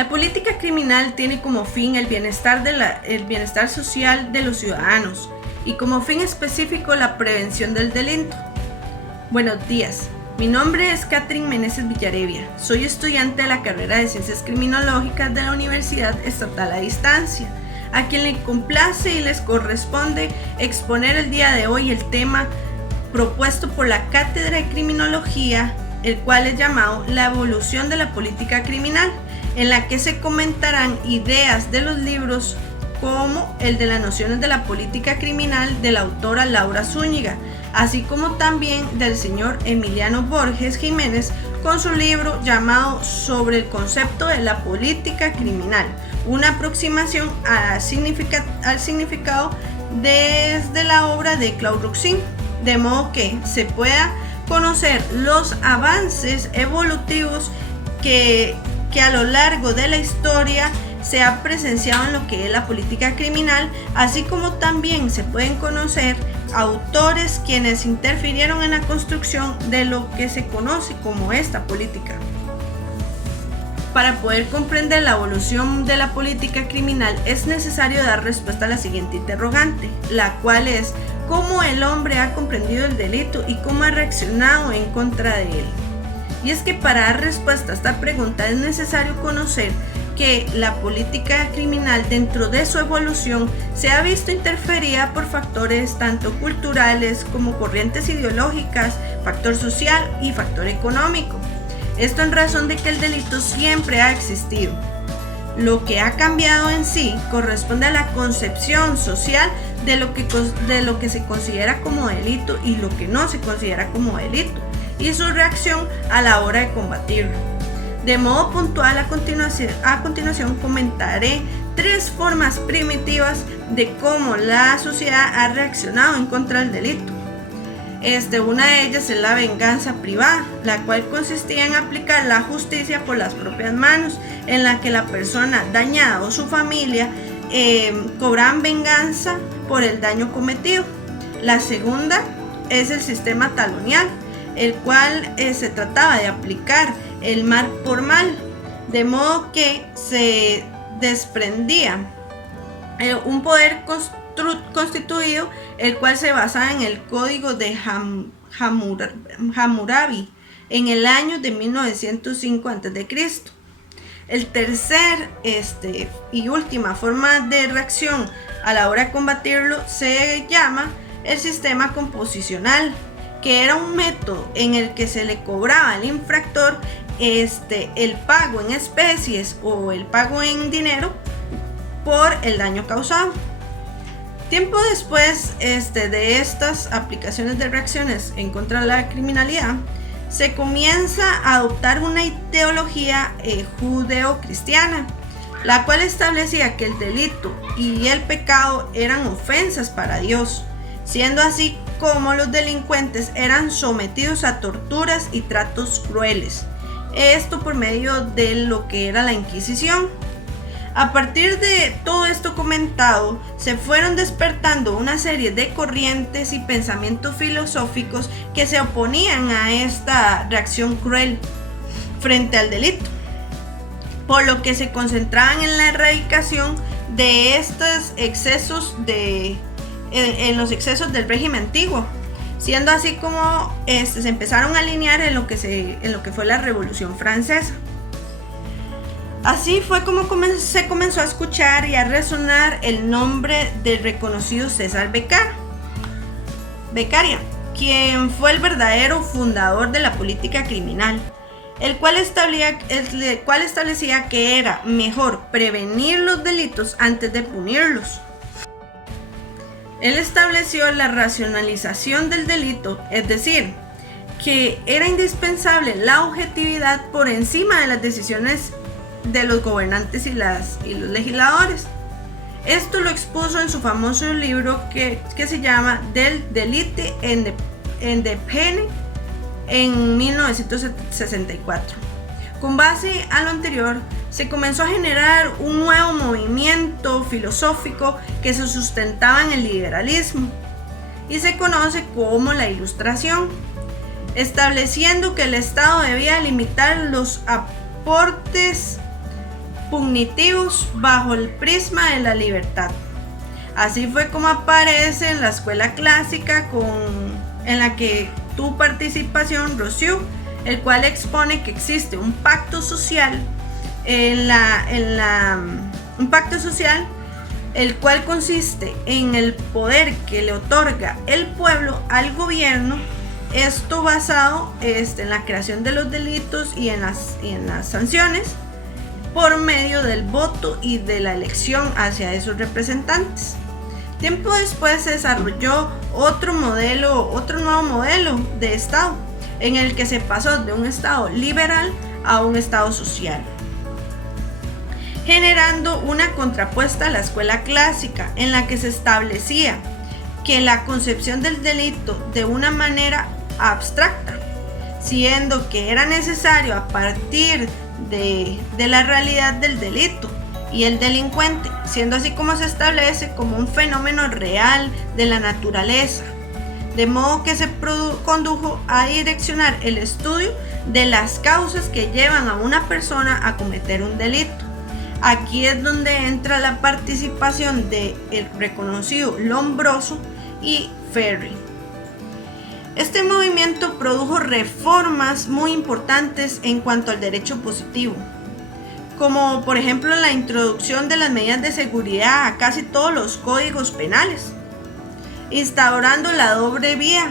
La política criminal tiene como fin el bienestar social de los ciudadanos y como fin específico la prevención del delito. Buenos días, mi nombre es Catherine Meneses Villarevia, soy estudiante de la carrera de Ciencias Criminológicas de la Universidad Estatal a Distancia, a quien le complace y les corresponde exponer el día de hoy el tema propuesto por la Cátedra de Criminología, el cual es llamado La evolución de la política criminal, en la que se comentarán ideas de los libros como el de las nociones de la política criminal de la autora Laura Zúñiga, así como también del señor Emiliano Borges Jiménez con su libro llamado Sobre el concepto de la política criminal, una aproximación al significado desde la obra de Claude Roxin, de modo que se pueda conocer los avances evolutivos que a lo largo de la historia se ha presenciado en lo que es la política criminal, así como también se pueden conocer autores quienes interfirieron en la construcción de lo que se conoce como esta política. Para poder comprender la evolución de la política criminal es necesario dar respuesta a la siguiente interrogante, la cual es cómo el hombre ha comprendido el delito y cómo ha reaccionado en contra de él. Y es que para dar respuesta a esta pregunta es necesario conocer que la política criminal dentro de su evolución se ha visto interferida por factores tanto culturales como corrientes ideológicas, factor social y factor económico. Esto en razón de que el delito siempre ha existido. Lo que ha cambiado en sí corresponde a la concepción social de lo que se considera como delito y lo que no se considera como delito, y su reacción a la hora de combatirlo. De modo puntual, a continuación comentaré tres formas primitivas de cómo la sociedad ha reaccionado en contra del delito. Una de ellas es la venganza privada, la cual consistía en aplicar la justicia por las propias manos, en la que la persona dañada o su familia cobraban venganza por el daño cometido. La segunda es el sistema talonial, el cual se trataba de aplicar el mal por mal, de modo que se desprendía un poder constituido, el cual se basaba en el código de Hammurabi en el año de 1905 a.C. El tercer y última forma de reacción a la hora de combatirlo se llama el sistema composicional, que era un método en el que se le cobraba al infractor el pago en especies o el pago en dinero por el daño causado. Tiempo después de estas aplicaciones de reacciones en contra de la criminalidad, se comienza a adoptar una ideología judeo-cristiana, la cual establecía que el delito y el pecado eran ofensas para Dios, siendo así como los delincuentes eran sometidos a torturas y tratos crueles, esto por medio de lo que era la Inquisición. A partir de todo esto comentado, se fueron despertando una serie de corrientes y pensamientos filosóficos que se oponían a esta reacción cruel frente al delito, por lo que se concentraban en la erradicación de estos excesos en los excesos del régimen antiguo, siendo así como se empezaron a alinear en lo que fue la Revolución Francesa. Así fue como se comenzó a escuchar y a resonar el nombre del reconocido César Beccaria, quien fue el verdadero fundador de la política criminal, el cual establecía que era mejor prevenir los delitos antes de punirlos. Él estableció la racionalización del delito, es decir, que era indispensable la objetividad por encima de las decisiones de los gobernantes y los legisladores. Esto lo expuso en su famoso libro que se llama Del Delite en the Pene en 1964. Con base a lo anterior, se comenzó a generar un nuevo movimiento filosófico que se sustentaba en el liberalismo y se conoce como la Ilustración, estableciendo que el Estado debía limitar los aportes punitivos bajo el prisma de la libertad. Así fue como aparece en la escuela clásica en la que tu participación, Rousseau, el cual expone que existe un pacto social un pacto social el cual consiste en el poder que le otorga el pueblo al gobierno, esto basado en la creación de los delitos y en las sanciones por medio del voto y de la elección hacia esos representantes. Tiempo después se desarrolló otro nuevo modelo de Estado, en el que se pasó de un Estado liberal a un Estado social, generando una contrapuesta a la escuela clásica, en la que se establecía que la concepción del delito de una manera abstracta, siendo que era necesario a partir de la realidad del delito y el delincuente, siendo así como se establece como un fenómeno real de la naturaleza, de modo que se condujo a direccionar el estudio de las causas que llevan a una persona a cometer un delito. Aquí es donde entra la participación del reconocido Lombroso y Ferry. Este movimiento produjo reformas muy importantes en cuanto al derecho positivo, como por ejemplo la introducción de las medidas de seguridad a casi todos los códigos penales, instaurando la doble vía,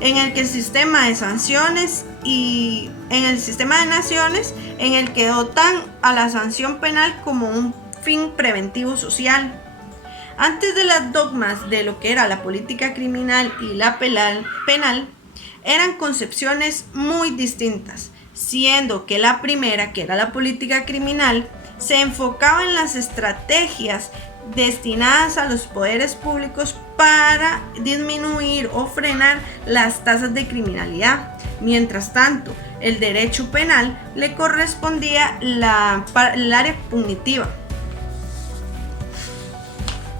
en el que el sistema de sanciones y en el sistema de naciones, en el que dotan a la sanción penal como un fin preventivo social. Antes de las dogmas de lo que era la política criminal y la penal, eran concepciones muy distintas, siendo que la primera, que era la política criminal, se enfocaba en las estrategias destinadas a los poderes públicos para disminuir o frenar las tasas de criminalidad. Mientras tanto, el derecho penal le correspondía el área punitiva,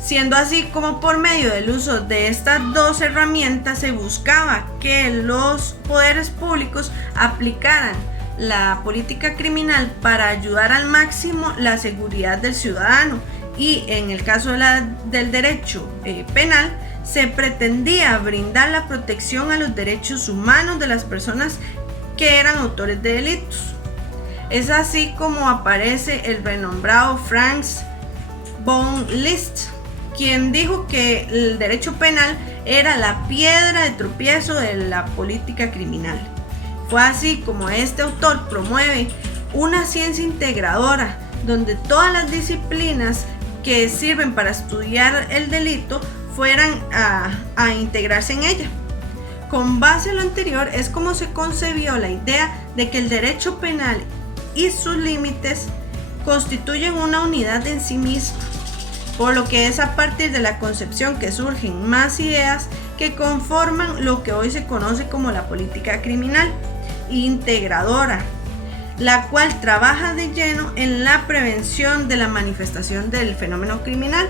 siendo así como por medio del uso de estas dos herramientas se buscaba que los poderes públicos aplicaran la política criminal para ayudar al máximo la seguridad del ciudadano, y en el caso del derecho penal se pretendía brindar la protección a los derechos humanos de las personas que eran autores de delitos. Es así como aparece el renombrado Franz von Liszt, quien dijo que el derecho penal era la piedra de tropiezo de la política criminal. Fue así como este autor promueve una ciencia integradora, donde todas las disciplinas que sirven para estudiar el delito fueran a integrarse en ella. Con base a lo anterior es como se concebió la idea de que el derecho penal y sus límites constituyen una unidad en sí misma, por lo que es a partir de la concepción que surgen más ideas que conforman lo que hoy se conoce como la política criminal integradora, la cual trabaja de lleno en la prevención de la manifestación del fenómeno criminal.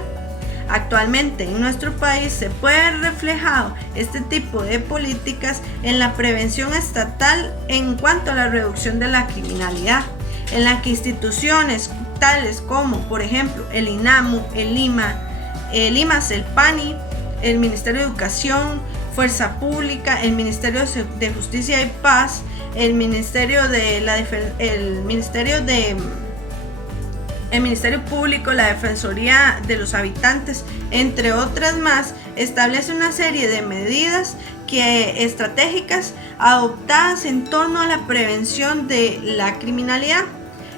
Actualmente en nuestro país se puede ver reflejado este tipo de políticas en la prevención estatal en cuanto a la reducción de la criminalidad, en la que instituciones tales como por ejemplo el INAMU, el IMAS, el PANI, el Ministerio de Educación, Fuerza Pública, el Ministerio de Justicia y Paz, el Ministerio Público, la Defensoría de los Habitantes, entre otras más, establece una serie de medidas estratégicas adoptadas en torno a la prevención de la criminalidad.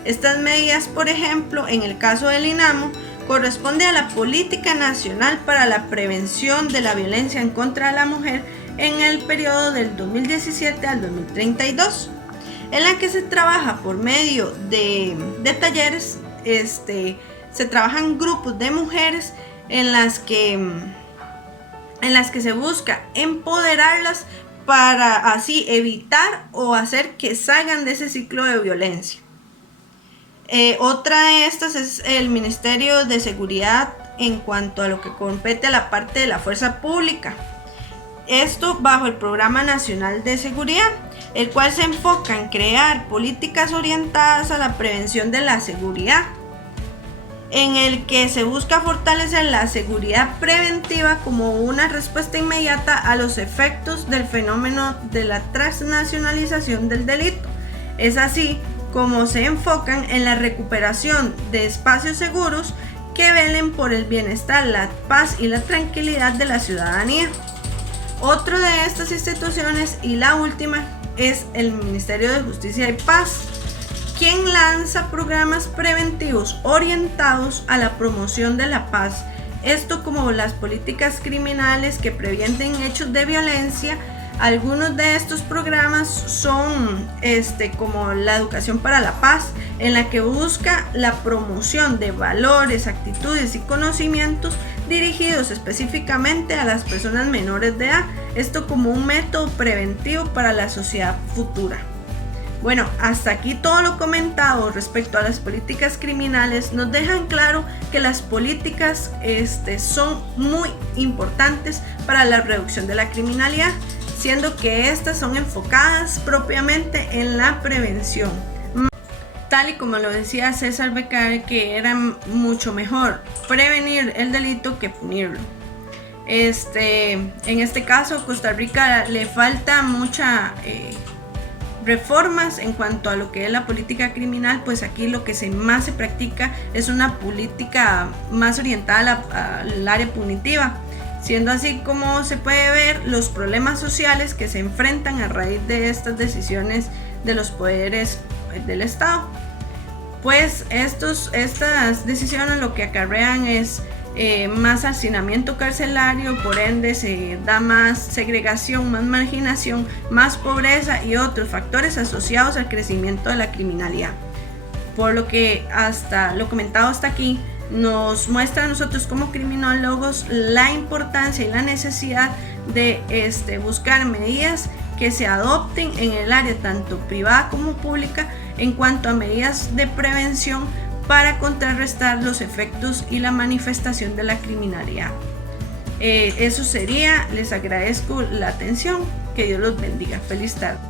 Estas medidas, por ejemplo, en el caso del INAMU, corresponde a la Política Nacional para la Prevención de la Violencia en contra de la Mujer en el periodo del 2017 al 2032, en la que se trabaja por medio de talleres. Se trabajan grupos de mujeres en las que se busca empoderarlas para así evitar o hacer que salgan de ese ciclo de violencia. Otra de estas es el Ministerio de Seguridad en cuanto a lo que compete a la parte de la fuerza pública. Esto bajo el Programa Nacional de Seguridad, el cual se enfoca en crear políticas orientadas a la prevención de la seguridad, en el que se busca fortalecer la seguridad preventiva como una respuesta inmediata a los efectos del fenómeno de la transnacionalización del delito. Es así como se enfocan en la recuperación de espacios seguros que velen por el bienestar, la paz y la tranquilidad de la ciudadanía. Otro de estas instituciones, y la última, es el Ministerio de Justicia y Paz, quien lanza programas preventivos orientados a la promoción de la paz. Esto como las políticas criminales que previenen hechos de violencia. Algunos de estos programas son como la educación para la paz, en la que busca la promoción de valores, actitudes y conocimientos dirigidos específicamente a las personas menores de edad. Esto como un método preventivo para la sociedad futura. Bueno, hasta aquí todo lo comentado respecto a las políticas criminales nos dejan claro que las políticas son muy importantes para la reducción de la criminalidad, siendo que estas son enfocadas propiamente en la prevención. Tal y como lo decía César Beccaria, que era mucho mejor prevenir el delito que punirlo. En este caso, a Costa Rica le falta mucha reformas en cuanto a lo que es la política criminal, pues aquí lo que más se practica es una política más orientada al área punitiva, siendo así como se puede ver los problemas sociales que se enfrentan a raíz de estas decisiones de los poderes del Estado. Pues estas decisiones lo que acarrean es más hacinamiento carcelario, por ende se da más segregación, más marginación, más pobreza y otros factores asociados al crecimiento de la criminalidad. Por lo que hasta lo comentado hasta aquí nos muestra a nosotros como criminólogos la importancia y la necesidad de buscar medidas que se adopten en el área tanto privada como pública en cuanto a medidas de prevención para contrarrestar los efectos y la manifestación de la criminalidad. Eso sería, les agradezco la atención, que Dios los bendiga. Feliz tarde.